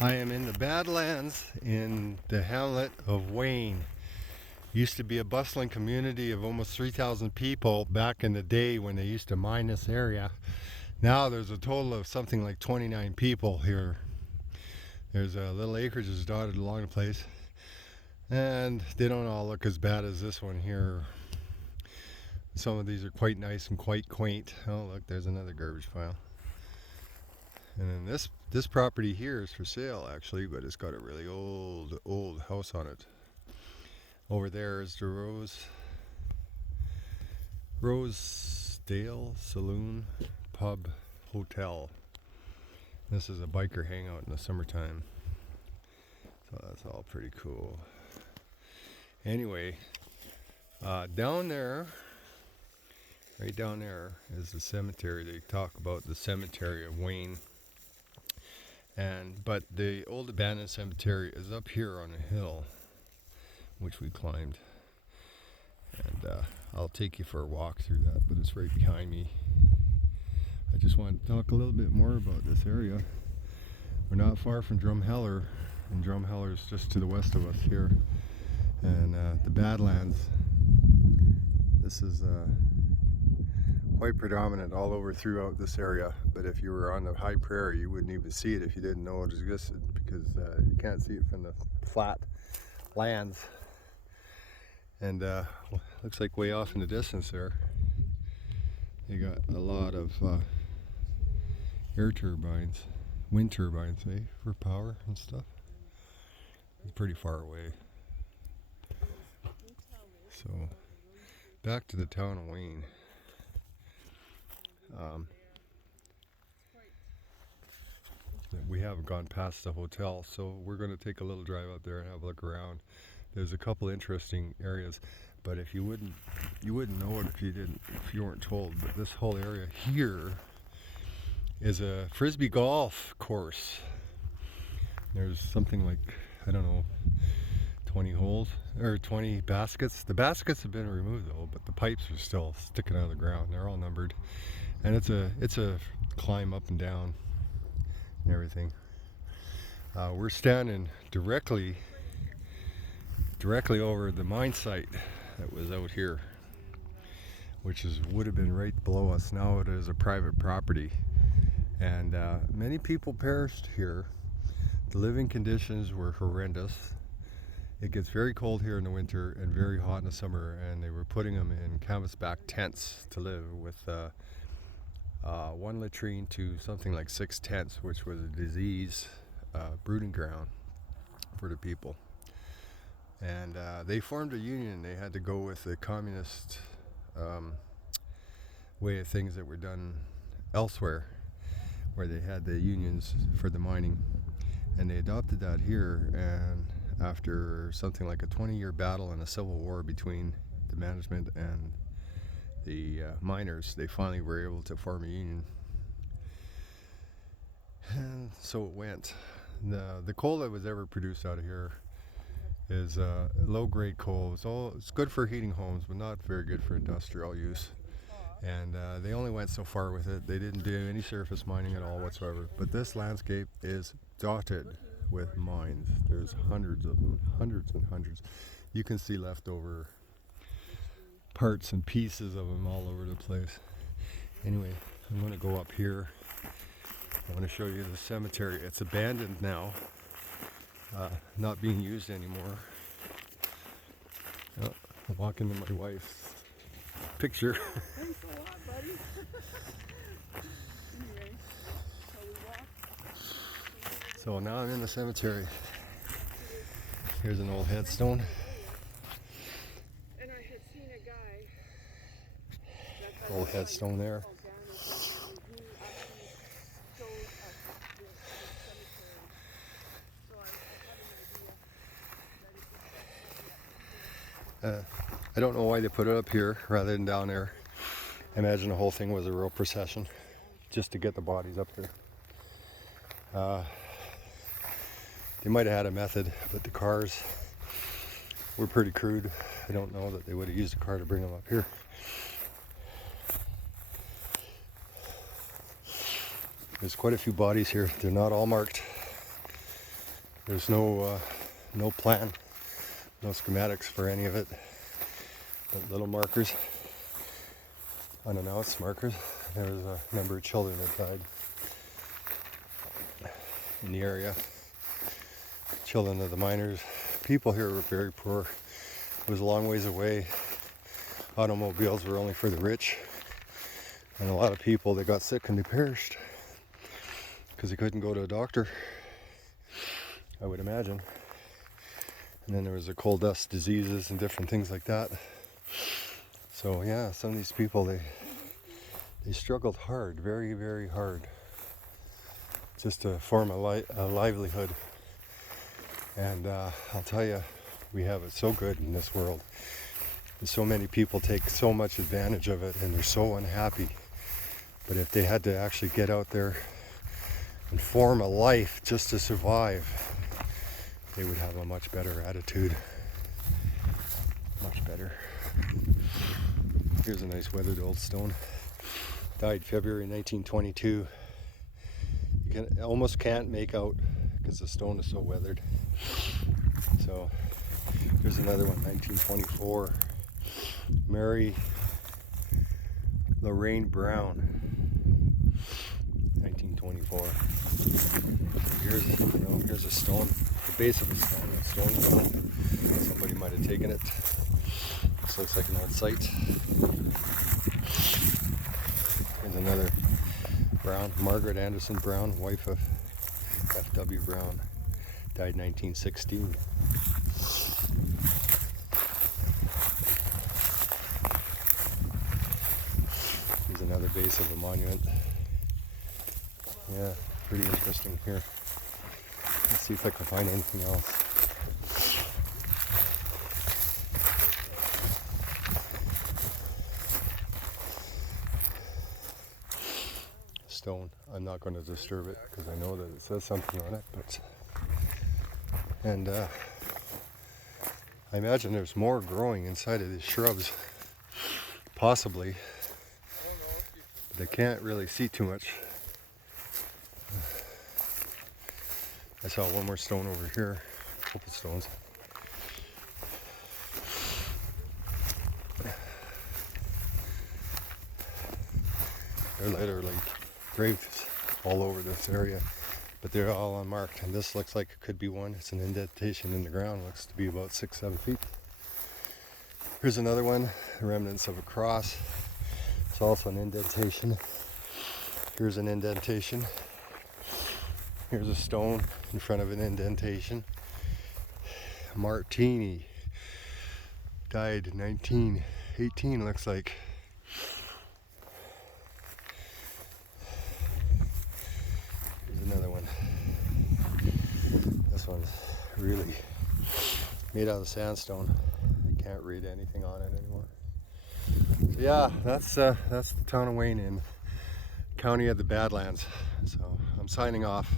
I am in the Badlands in the hamlet of Wayne. Used to be a bustling community of almost 3,000 people back in the day when they used to mine this area. Now there's a total of something like 29 people here. There's little acreages dotted along the place, and they don't all look as bad as this one here. Some of these are quite nice and quite quaint. Oh look, there's another garbage pile. And then this property here is for sale actually, but it's got a really old house on it. Over there is the Rosedale Saloon Pub Hotel. This is a biker hangout in the summertime. So that's all pretty cool. Anyway, down there, right down there is the cemetery. They talk about the cemetery of Wayne. But the old abandoned cemetery is up here on a hill, which we climbed. And I'll take you for a walk through that, but it's right behind me. I just want to talk a little bit more about this area. We're not far from Drumheller, and Drumheller is just to the west of us here. And the Badlands, this is quite predominant all over throughout this area, but if you were on the high prairie you wouldn't even see it if you didn't know it existed, because you can't see it from the flat lands. And looks like way off in the distance there you got a lot of air turbines, wind turbines, for power and stuff. It's pretty far away. So back to the town of Wayne. We haven't gone past the hotel, so we're going to take a little drive up there and have a look around. There's a couple interesting areas, but if you wouldn't know it if you weren't told. But this whole area here is a frisbee golf course. There's something like, I don't know, 20 holes or 20 baskets. The baskets have been removed though, but the pipes are still sticking out of the ground. They're all numbered, and it's a climb up and down and everything. We're standing directly over the mine site that was out here, which would have been right below us. Now it is a private property, and many people perished here. The living conditions were horrendous. It gets very cold here in the winter and very hot in the summer, and they were putting them in canvasback tents to live with one latrine to something like 6 tents, which was a disease brooding ground for the people. And they formed a union. They had to go with the communist way of things that were done elsewhere, where they had the unions for the mining, and they adopted that here. And after something like a 20-year battle and a civil war between the management and the miners, they finally were able to form a union. And so it went. The coal that was ever produced out of here is low-grade coal. It's good for heating homes, but not very good for industrial use. And they only went so far with it. They didn't do any surface mining at all whatsoever. But this landscape is dotted with mines. There's hundreds of them, hundreds and hundreds. You can see leftover parts and pieces of them all over the place. Anyway, I'm going to go up here. I want to show you the cemetery. It's abandoned now, not being used anymore. Oh, I'm walking to my wife's picture. Thanks a lot, buddy. Anyway, shall we walk? So now I'm in the cemetery. Here's an old headstone. And I had seen a guy. Old headstone there. I don't know why they put it up here rather than down there. I imagine the whole thing was a real procession just to get the bodies up there. They might have had a method, but the cars were pretty crude. I don't know that they would have used a car to bring them up here. There's quite a few bodies here. They're not all marked. There's no plan, no schematics for any of it, but little markers, unannounced markers. There was a number of children that died in the area. Children of the miners. People here were very poor. It was a long ways away. Automobiles were only for the rich. And a lot of people, they got sick and they perished because they couldn't go to a doctor, I would imagine. And then there was the coal dust diseases and different things like that. So yeah, some of these people, they struggled hard, very, very hard, just to form a livelihood. And I'll tell you, we have it so good in this world. And so many people take so much advantage of it, and they're so unhappy. But if they had to actually get out there and form a life just to survive, they would have a much better attitude. Much better. Here's a nice weathered old stone. Died February 1922. You almost can't make out because the stone is so weathered. So here's another one, 1924. Mary Lorraine Brown, 1924. Here's a stone, the base of a stone. That stone's gone. Somebody might have taken it. This looks like an old site. Here's another Brown, Margaret Anderson Brown, wife of F.W. Brown, died 1916. Here's another base of a monument. Yeah, pretty interesting here. Let's see if I can find anything else. Stone. I'm not going to disturb it because I know that it says something on it, but I imagine there's more growing inside of these shrubs, possibly, but I can't really see too much. I saw one more stone over here, a couple stones. They're literally graves all over this area, but they're all unmarked, and this looks like it could be one. It's an indentation in the ground, looks to be about 6-7 feet. Here's another one, the remnants of a cross. It's also an indentation. Here's an indentation. Here's a stone in front of an indentation. Martini died in 1918, looks like. Here's another one. This one's really made out of sandstone. I can't read anything on it anymore. So yeah, that's the town of Wayne in county of the Badlands. So I'm signing off.